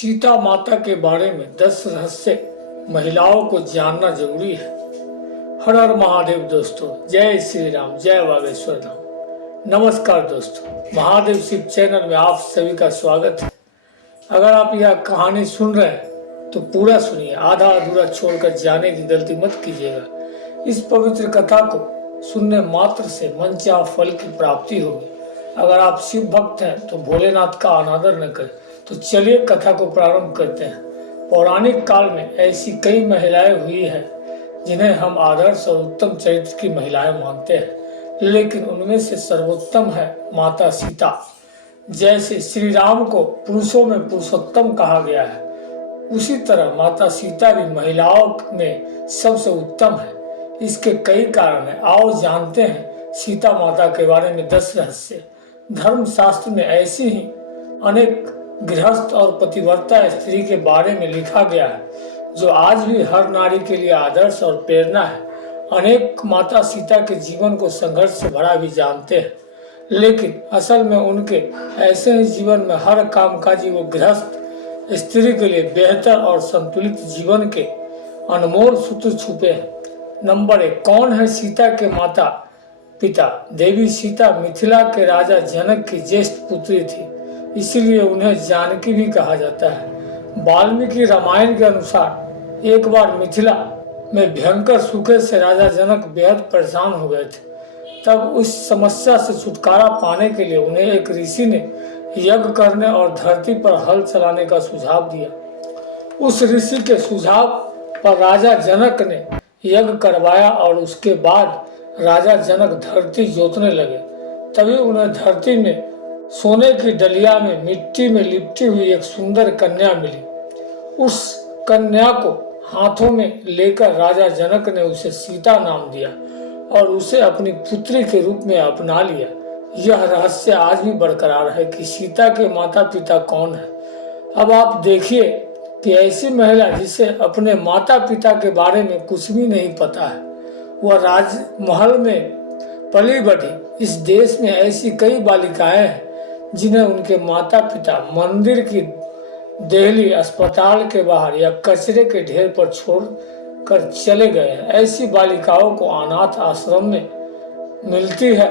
सीता माता के बारे में 10 रहस्य महिलाओं को जानना जरूरी है। हर हर महादेव दोस्तों, जय श्री राम, जय बागेश्वर धाम। नमस्कार दोस्तों, महादेव शिव चैनल में आप सभी का स्वागत है। अगर आप यह कहानी सुन रहे हैं तो पूरा सुनिए, आधा अधूरा छोड़कर जाने की गलती मत कीजिएगा। इस पवित्र कथा को सुनने मात्र से मनचाहा फल की प्राप्ति होगी। अगर आप शिव भक्त हैं तो भोलेनाथ का अनादर न करें। तो चलिए कथा को प्रारंभ करते हैं। पौराणिक काल में ऐसी कई महिलाएं हुई हैं जिन्हें हम आदर्श और उत्तम चरित्र की महिलाएं मानते हैं, लेकिन उनमें से सर्वोत्तम है माता सीता। जैसे श्री राम को पुरुषों में पुरुषोत्तम कहा गया है, उसी तरह माता सीता भी महिलाओं में सबसे उत्तम है। इसके कई कारण हैं, आओ जानते हैं सीता माता के बारे में 10 रहस्य। धर्म शास्त्र में ऐसी ही अनेक गृहस्थ और पतिव्रता स्त्री के बारे में लिखा गया है जो आज भी हर नारी के लिए आदर्श और प्रेरणा है। अनेक माता सीता के जीवन को संघर्ष से भरा भी जानते हैं, लेकिन असल में उनके ऐसे ही जीवन में हर कामकाजी वो गृहस्थ स्त्री के लिए बेहतर और संतुलित जीवन के अनमोल सूत्र छुपे हैं। नंबर 1, कौन है सीता के माता पिता? देवी सीता मिथिला के राजा जनक की ज्येष्ठ पुत्री थी, इसीलिए उन्हें जानकी भी कहा जाता है। वाल्मीकि रामायण के अनुसार एक बार मिथिला में भयंकर सूखे से राजा जनक बेहद परेशान हो गए थे। तब उस समस्या से छुटकारा पाने के लिए उन्हें एक ऋषि ने यज्ञ करने और धरती पर हल चलाने का सुझाव दिया। उस ऋषि के सुझाव पर राजा जनक ने यज्ञ करवाया और उसके बाद राजा जनक धरती जोतने लगे। तभी उन्हें धरती में सोने की डलिया में मिट्टी में लिपटी हुई एक सुंदर कन्या मिली। उस कन्या को हाथों में लेकर राजा जनक ने उसे सीता नाम दिया और उसे अपनी पुत्री के रूप में अपना लिया। यह रहस्य आज भी बरकरार है कि सीता के माता पिता कौन है। अब आप देखिए कि ऐसी महिला जिसे अपने माता पिता के बारे में कुछ भी नहीं पता है, वह राजमहल में पली बढ़ी। इस देश में ऐसी कई बालिकाएं हैं जिन्हें उनके माता पिता मंदिर की देहली, अस्पताल के बाहर या कचरे के ढेर पर छोड़ कर चले गए हैं। ऐसी बालिकाओं को अनाथ आश्रम में मिलती है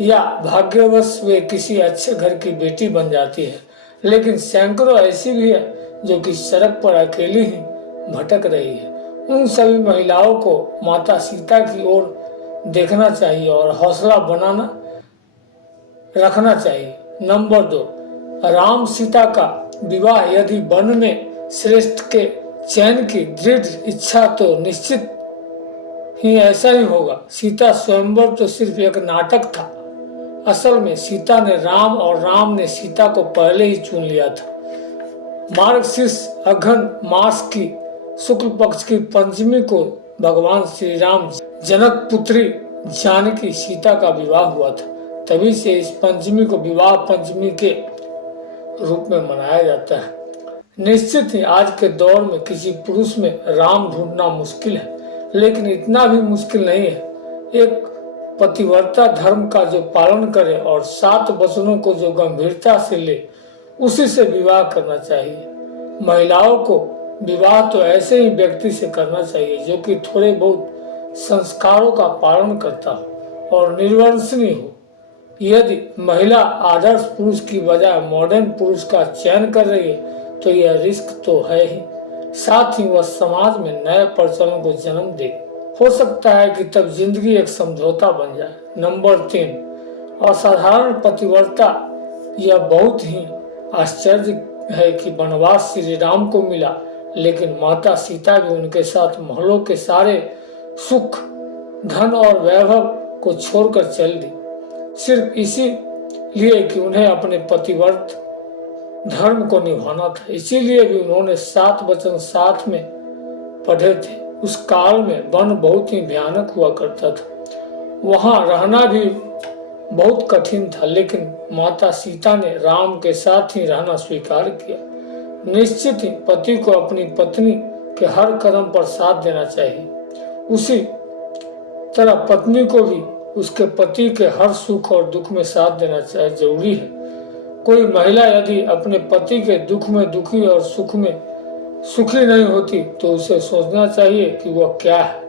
या भाग्यवश वे किसी अच्छे घर की बेटी बन जाती है, लेकिन सैकड़ों ऐसी भी है जो कि सड़क पर अकेली ही भटक रही है। उन सभी महिलाओं को माता सीता की ओर देखना चाहिए और हौसला बनाना रखना चाहिए। नंबर 2, राम सीता का विवाह यदि वन में श्रेष्ठ के चयन की दृढ़ इच्छा तो निश्चित ही ऐसा ही होगा। सीता स्वयंवर तो सिर्फ एक नाटक था। असल में सीता ने राम और राम ने सीता को पहले ही चुन लिया था। मार्गशीर्ष अघन मास की शुक्ल पक्ष की पंचमी को भगवान श्री राम जनक पुत्री जानकी सीता का विवाह हुआ था। तभी से इस पंचमी को विवाह पंचमी के रूप में मनाया जाता है। निश्चित ही आज के दौर में किसी पुरुष में राम ढूंढना मुश्किल है, लेकिन इतना भी मुश्किल नहीं है। एक पतिव्रता धर्म का जो पालन करे और 7 वचनों को जो गंभीरता से ले, उसी से विवाह करना चाहिए। महिलाओं को विवाह तो ऐसे ही व्यक्ति से करना चाहिए जो कि थोड़े बहुत संस्कारों का पालन करता हो और निर्वंशनीय हो। यदि महिला आदर्श पुरुष की बजाय मॉडर्न पुरुष का चयन कर रही है तो यह रिस्क तो है ही, साथ ही वह समाज में नए प्रचलन को जन्म दे। हो सकता है कि तब जिंदगी एक समझौता बन जाए। नंबर 3, असाधारण पतिव्रता। यह बहुत ही आश्चर्य है कि वनवास श्री राम को मिला, लेकिन माता सीता भी उनके साथ महलों के सारे सुख, धन और वैभव को छोड़कर चल दी, सिर्फ इसीलिए कि उन्हें अपने पतिव्रत धर्म को निभाना था। इसीलिए भी उन्होंने 7 वचन साथ में पढ़े थे। उस काल में वन बहुत ही भयानक हुआ करता था, वहां रहना भी बहुत कठिन था, लेकिन माता सीता ने राम के साथ ही रहना स्वीकार किया। निश्चित ही पति को अपनी पत्नी के हर कदम पर साथ देना चाहिए, उसी तरह पत्नी को भी उसके पति के हर सुख और दुख में साथ देना चाहिए जरूरी है। कोई महिला यदि अपने पति के दुख में दुखी और सुख में सुखी नहीं होती तो उसे सोचना चाहिए कि वह क्या है।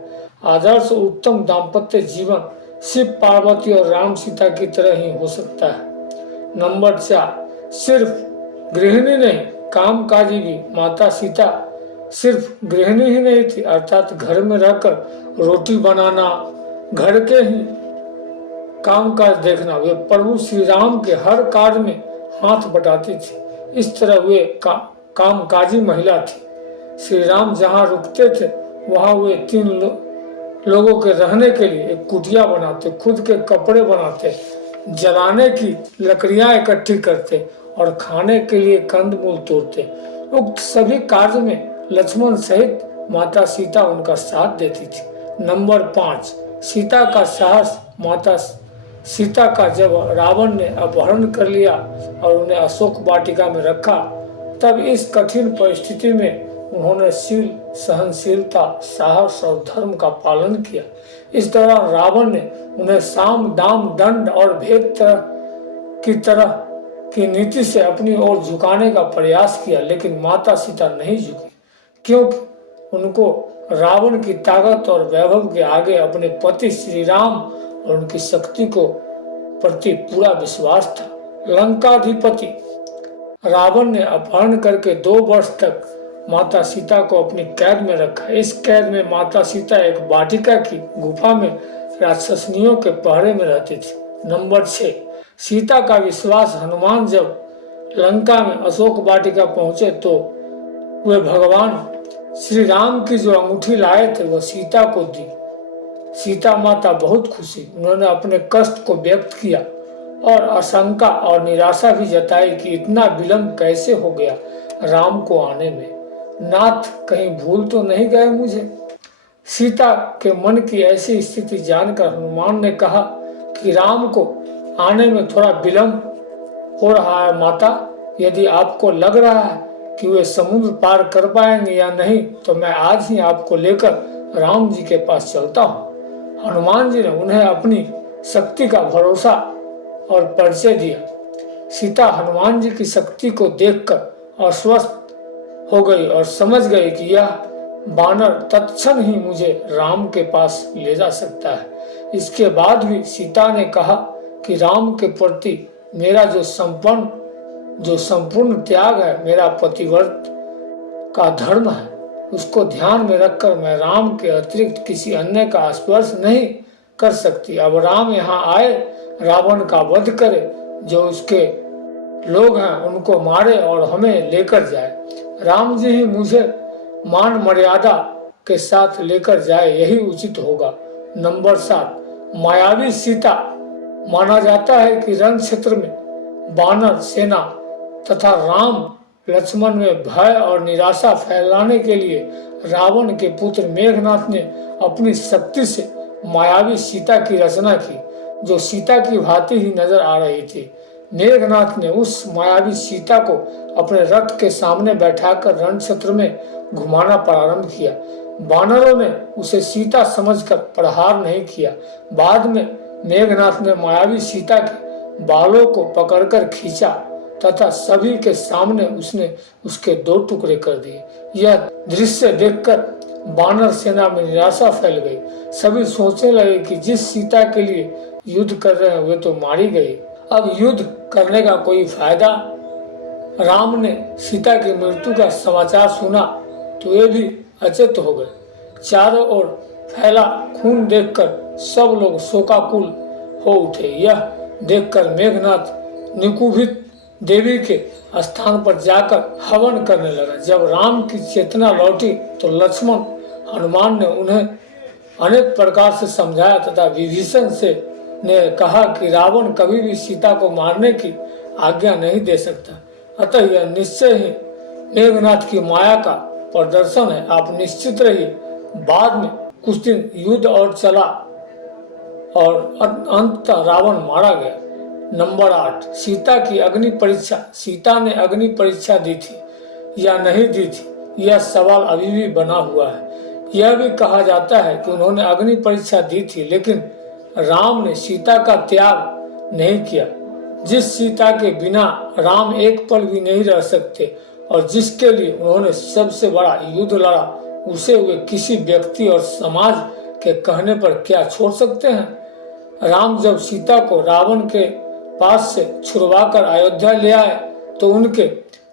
आदर्श उत्तम दाम्पत्य जीवन शिव पार्वती और राम सीता की तरह ही हो सकता है। नंबर 4, सिर्फ गृहिणी नहीं कामकाजी भी। माता सीता सिर्फ गृहिणी ही नहीं थी, अर्थात घर में रहकर रोटी बनाना, घर के ही कामकाज देखना, वे प्रभु श्री राम के हर कार्य में हाथ बटाती थी। इस तरह वे कामकाजी महिला थी। श्री राम जहाँ रुकते थे वहाँ वे 3 लोगों के रहने के लिए एक कुटिया बनाते, खुद के कपड़े बनाते, जलाने की लकड़ियां इकट्ठी करते और खाने के लिए कंदमूल तोड़ते। उक्त सभी कार्य में लक्ष्मण सहित माता सीता उनका साथ देती थी। नंबर 5, सीता का साहस। माता सीता का जब रावण ने अपहरण कर लिया और उन्हें अशोक वाटिका में रखा, तब इस कठिन परिस्थिति में उन्होंने शील, सहनशीलता, साहस और धर्म का पालन किया। इस दौरान रावण ने उन्हें साम, दाम, दंड और भेद तरह की नीति से अपनी ओर झुकाने का प्रयास किया, लेकिन माता सीता नहीं झुकी, क्योंकि उनको रावण की ताकत और वैभव के आगे अपने पति श्री राम और उनकी शक्ति को प्रति पूरा विश्वास था। लंकाधिपति रावण ने अपहरण करके 2 वर्ष तक माता सीता को अपनी कैद में रखा। इस कैद में माता सीता एक वाटिका की गुफा में राक्षसनियों के पहरे में रहती थी। नंबर 6, सीता का विश्वास। हनुमान जब लंका में अशोक वाटिका पहुंचे तो वे भगवान श्री राम की जो अंगूठी लाए थे वह सीता को दी। सीता माता बहुत खुशी। उन्होंने अपने कष्ट को व्यक्त किया और आशंका और निराशा भी जताई कि इतना विलंब कैसे हो गया राम को आने में। नाथ कहीं भूल तो नहीं गए मुझे। सीता के मन की ऐसी स्थिति जानकर हनुमान ने कहा कि राम को आने में थोड़ा विलंब हो रहा है माता, यदि आपको लग रहा है कि वे समुद्र पार कर पाएंगे या नहीं तो मैं आज ही आपको लेकर राम जी के पास चलता हूँ। हनुमान जी ने उन्हें अपनी शक्ति का भरोसा और परिचय दिया। सीता हनुमान जी की शक्ति को देखकर आश्वस्त हो गई और समझ गई कि यह बानर तत्क्षण ही मुझे राम के पास ले जा सकता है। इसके बाद भी सीता ने कहा कि राम के प्रति मेरा जो संपूर्ण त्याग है, मेरा पतिव्रत का धर्म है, उसको ध्यान में रखकर मैं राम के अतिरिक्त किसी अन्य का स्पर्श नहीं कर सकती। अब राम यहाँ आए, रावण का वध करे, जो उसके लोग हैं उनको मारे और हमें लेकर जाए। राम जी ही मुझे मान मर्यादा के साथ लेकर जाए, यही उचित होगा। नंबर 7, मायावी सीता। माना जाता है कि रण क्षेत्र में बानर सेना तथा राम लक्ष्मण में भय और निराशा फैलाने के लिए रावण के पुत्र मेघनाथ ने अपनी शक्ति से मायावी सीता की रचना की, जो सीता की भांति ही नजर आ रही थी। मेघनाथ ने उस मायावी सीता को अपने रथ के सामने बैठाकर रण क्षेत्र में घुमाना प्रारंभ किया। बानरों ने उसे सीता समझकर प्रहार नहीं किया। बाद में मेघनाथ ने मायावी सीता के बालों को पकड़कर खींचा तथा सभी के सामने उसने उसके 2 टुकड़े कर दिए। यह दृश्य देखकर बानर सेना में निराशा फैल गई। सभी सोचने लगे कि जिस सीता के लिए युद्ध कर रहे हैं वे तो मारी गई, अब युद्ध करने का कोई फायदा। राम ने सीता की मृत्यु का समाचार सुना तो वे भी अचेत हो गए। चारों ओर फैला खून देखकर सब लोग शोकाकुल हो उठे। यह देखकर मेघनाथ निकुंभित देवी के स्थान पर जाकर हवन करने लगा। जब राम की चेतना लौटी तो लक्ष्मण हनुमान ने उन्हें अनेक प्रकार से समझाया तथा विभीषण से ने कहा कि रावण कभी भी सीता को मारने की आज्ञा नहीं दे सकता, अतः यह निश्चय ही मेघनाथ की माया का प्रदर्शन है, आप निश्चित रहिए। बाद में कुछ दिन युद्ध और चला और अंततः रावण मारा गया। नंबर 8, सीता की अग्नि परीक्षा। सीता ने अग्नि परीक्षा दी थी या नहीं दी थी, यह सवाल अभी भी बना हुआ है। यह भी कहा जाता है कि उन्होंने अग्नि परीक्षा दी थी, लेकिन राम ने सीता का त्याग नहीं किया। जिस सीता के बिना राम एक पल भी नहीं रह सकते और जिसके लिए उन्होंने सबसे बड़ा युद्ध लड़ा, उसे वे किसी व्यक्ति और समाज के कहने पर क्या छोड़ सकते हैं। राम जब सीता को रावण के पास से छुड़वाकर अयोध्या ले आए तो उनके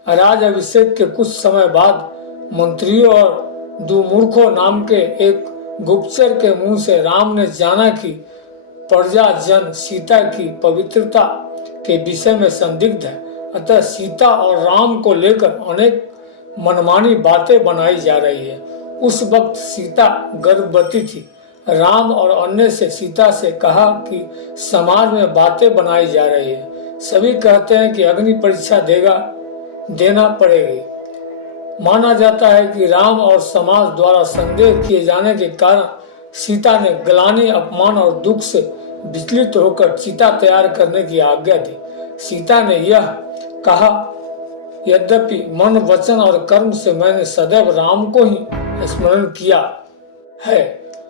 राज अभिषेक के कुछ समय बाद मंत्रियों और दुमूर्खों नाम के एक गुप्तचर के मुंह से राम ने जाना कि प्रजा जन सीता की पवित्रता के विषय में संदिग्ध है, अतः सीता और राम को लेकर अनेक मनमानी बातें बनाई जा रही है। उस वक्त सीता गर्भवती थी। राम और अन्य से सीता से कहा कि समाज में बातें बनाई जा रही है, सभी कहते हैं कि अग्नि परीक्षा देना पड़ेगी। माना जाता है कि राम और समाज द्वारा संदेह किए जाने के कारण सीता ने ग्लानि, अपमान और दुख से विचलित होकर चिता तैयार करने की आज्ञा दी। सीता ने यह कहा, यद्यपि मन, वचन और कर्म से मैंने सदैव राम को ही स्मरण किया है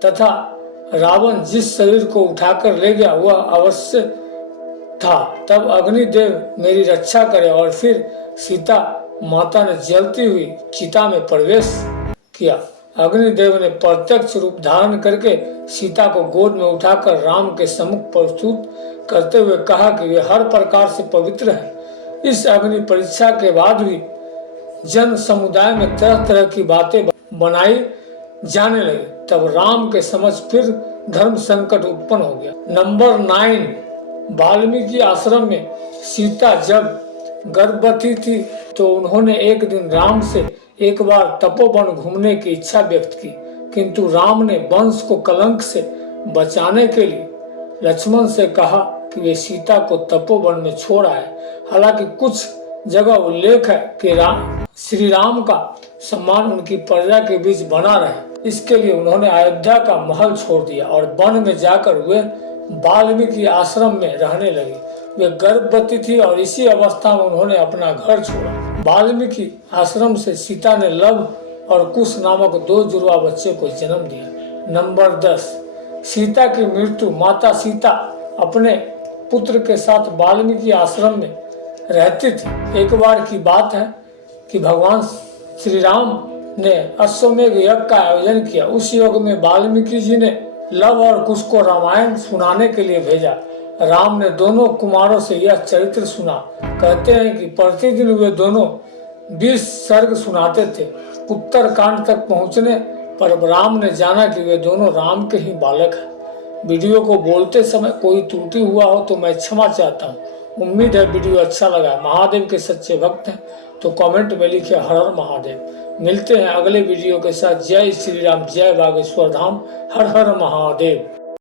तथा रावण जिस शरीर को उठाकर ले गया वह अवश्य था, तब अग्निदेव मेरी रक्षा करे। और फिर सीता माता ने जलती हुई चिता में प्रवेश किया। अग्निदेव ने प्रत्यक्ष रूप धारण करके सीता को गोद में उठाकर राम के सम्मुख प्रस्तुत करते हुए कहा कि वे हर प्रकार से पवित्र हैं। इस अग्नि परीक्षा के बाद भी जन समुदाय में तरह तरह की बातें बनाई जाने लगी। तब राम के समझ फिर धर्म संकट उत्पन्न हो गया। नंबर 9, वाल्मीकि आश्रम में सीता जब गर्भवती थी तो उन्होंने एक दिन राम से एक बार तपोवन घूमने की इच्छा व्यक्त की, किंतु राम ने वंश को कलंक से बचाने के लिए लक्ष्मण से कहा कि वे सीता को तपोवन में छोड़ आए। हालांकि कुछ जगह उल्लेख है कि श्री राम का सम्मान उनकी प्रजा के बीच बना रहे, इसके लिए उन्होंने अयोध्या का महल छोड़ दिया और वन में जाकर वे वाल्मीकि आश्रम में रहने लगे। वे गर्भवती थी और इसी अवस्था में उन्होंने अपना घर छोड़ा। वाल्मीकि आश्रम से सीता ने लव और कुश नामक 2 जुड़वा बच्चे को जन्म दिया। नंबर 10, सीता की मृत्यु। माता सीता अपने पुत्र के साथ वाल्मीकि आश्रम में रहती थी। एक बार की बात है कि भगवान श्री राम ने अश्वमेघ यज्ञ का आयोजन किया। उस यज्ञ में वाल्मीकि जी ने लव और कुश को रामायण सुनाने के लिए भेजा। राम ने दोनों कुमारों से यह चरित्र सुना। कहते हैं कि प्रतिदिन वे दोनों 20 सर्ग सुनाते थे। उत्तर कांड तक पहुंचने पर राम ने जाना कि वे दोनों राम के ही बालक हैं। वीडियो को बोलते समय कोई त्रुटि हुआ हो तो मैं क्षमा चाहता हूँ। उम्मीद है वीडियो अच्छा लगा। महादेव के सच्चे भक्त हैं तो कमेंट में लिखे हर हर महादेव। मिलते हैं अगले वीडियो के साथ। जय श्री राम, जय बागेश्वर धाम, हर हर महादेव।